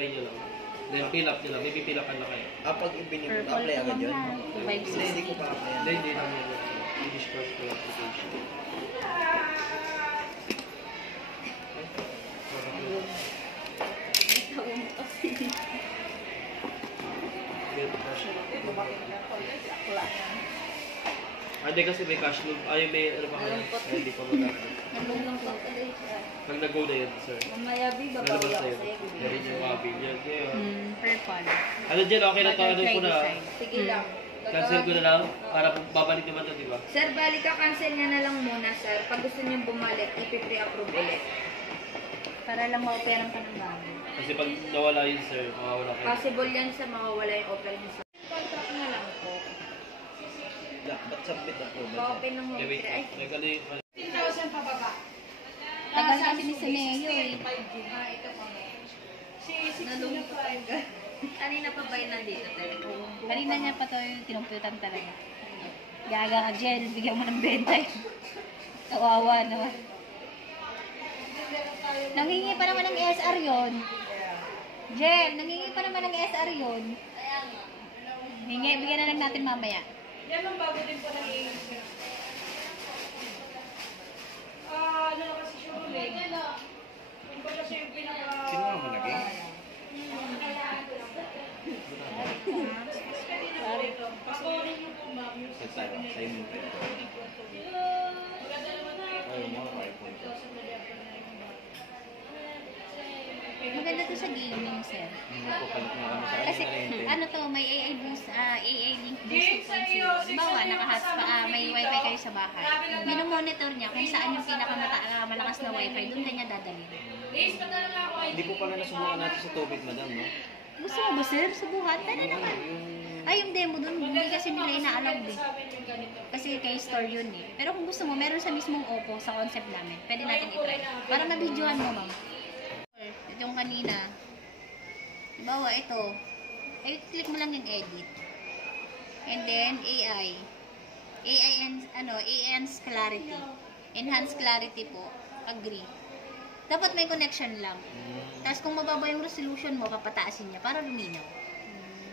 i-apply nyo lang. Then fill up nyo lang. May pipilapan na kayo. Pag apply agad yun? Hindi ko pa apply. Hindi lang yun. English passport application. Hindi kasi may cash load. Ay, may ano ba kaya? Hindi pa magkakaroon. Pag nag-go na yun, sir. Mamaya, Bi, babawi ako sa'yo. Meron yung mga bill yan. Purple. Ano dyan, okay na to. Ano ko na. Sige lang. Cancel ko na lang. Para babalik naman to, di ba? Sir, balik ka, cancel niya na lang muna, sir. Pag gusto niyong bumalik, ipi-pre-approve ulit. Para lang ma-operan ka ng bago. Kasi pag nawala yun, sir, makawala kayo. Possible yan sa makawala yung offer niyo, sir. Contract na lang po. Ba't submit ako? Pa-open ng home Wait, ay. nagano yung... 10,000 pababa. Tagal kasi ni Suneo eh. Ito po. Si 65. Kanina pa ba yun nandito? Kanina niya pa ito yung tinumputan talaga. Gaga ka, Jel. Bigyan mo ng benta yun. Kawawa naman. Nangingi pa naman ng SR yun. Jel, nangingi pa naman ng SR yun. Bigyan na lang natin mamaya. Yan ang bago din po ng AAC. Ano na kasi siya ulit. Kung ba kasi yung pinaka... Sino naman naging? Pasorin niyo po, ma'am. Sa'yo mo pa ito. Ayaw mo, ayaw po ito. Maganda to sa gaming, sir. Napapalit na kami sa Kasi, kanila ano to, may AA boost, AA link boost 2.0. Bawa, may wifi kayo sa bahay. Minomonitor niya kung saan yung pinakamalakas na wifi, doon kanya dadalhin. Hindi po pala nasubukan natin sa tubig, madam, no? Gusto mo ba, sir? Subukan? Tara naman. Ay, yung demo doon, hindi kasi nila ina-alam eh. Kasi kay store yun eh. Pero kung gusto mo, meron sa mismong Oppo sa concept namin. Pwede natin i-try. Para mabidyohan mo, ma'am. Ito yung kanina. Bawa, ito. Ay, click mo lang yung edit. And then, AI. AI and, enhance clarity. Enhance clarity po. Agree. Dapat may connection lang. Tapos kung mababa yung resolution mo, papataasin niya para luminaw.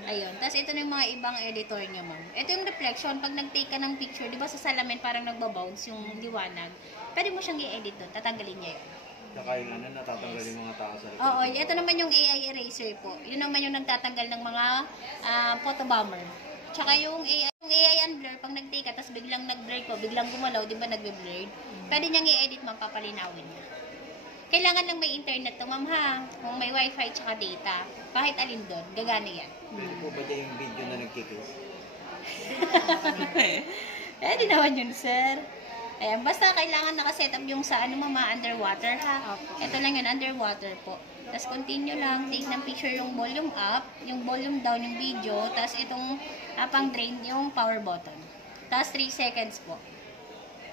Ayun. Tapos ito na yung mga ibang editor niya, ma'am. Ito yung reflection. Pag nag-take ka ng picture, di ba sa salamin parang nagbabounce yung liwanag. Pwede mo siyang i-edit doon. Tatanggalin niya yun. Saka yung natatanggal yung mga tao sa likod. Oo. Ito naman yung AI eraser po. Yun naman yung nagtatanggal ng mga photo bomber. Tsaka yung AI unblur, pag nag-take ka, tapos biglang nag-blur ko, biglang gumalaw, di ba nagbe-blurred? Pwede niyang i-edit, ma'am, papalinawin niya. Kailangan lang may internet to, ma'am, ha? Kung may wifi tsaka data, kahit alin doon, gagana yan. Pwede po ba yung video na nagkikiss? Pwede naman yun, sir. Ayan, basta kailangan nakaset up yung sa mama, underwater, ha? Ito lang yun, underwater po. Tapos continue lang, take ng picture yung volume up, yung volume down yung video, tapos itong pang drain yung power button. Tapos 3 seconds po.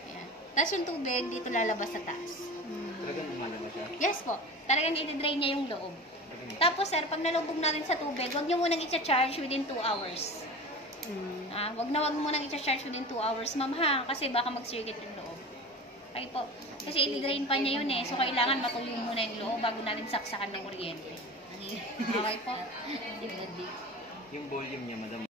Ayan. Tapos yung tubig, dito lalabas sa taas. Talagang lumalabas siya? Yes po. Talagang i-drain niya yung loob. Tapos sir, pag nalubog natin sa tubig, huwag nyo munang i-charge within 2 hours. Huwag munang i-charge within 2 hours, ma'am, ha? Kasi baka mag-circuit yung loob. Okay po. Kasi i-drain pa niya yun eh. So, kailangan matuloy muna yung loob bago natin saksakan ng kuryente. Okay po? Yung volume niya, madam.